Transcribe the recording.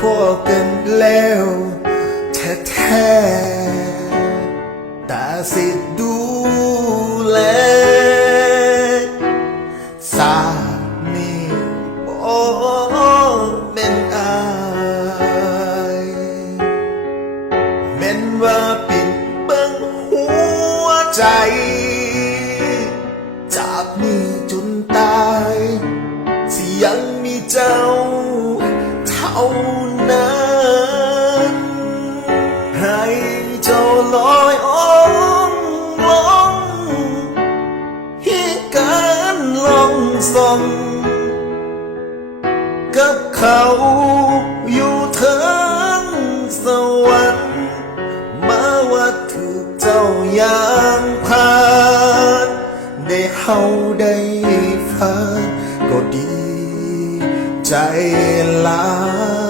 พ่อกันแล้วแท้ๆแต่สิดูแลสามีบ่เป็นอายแม่นว่าปิดบิ่งหัวใจจากนี้จนตาย สิยังมีเจ้าเท่า เจ้าลอยอ้องลองให้การลองส่องกับเขาอยู่เทิงสวรรค์มาว่าถือเจ้ายามผ่านได้เฮาได้ฟังก็ดีใจลาย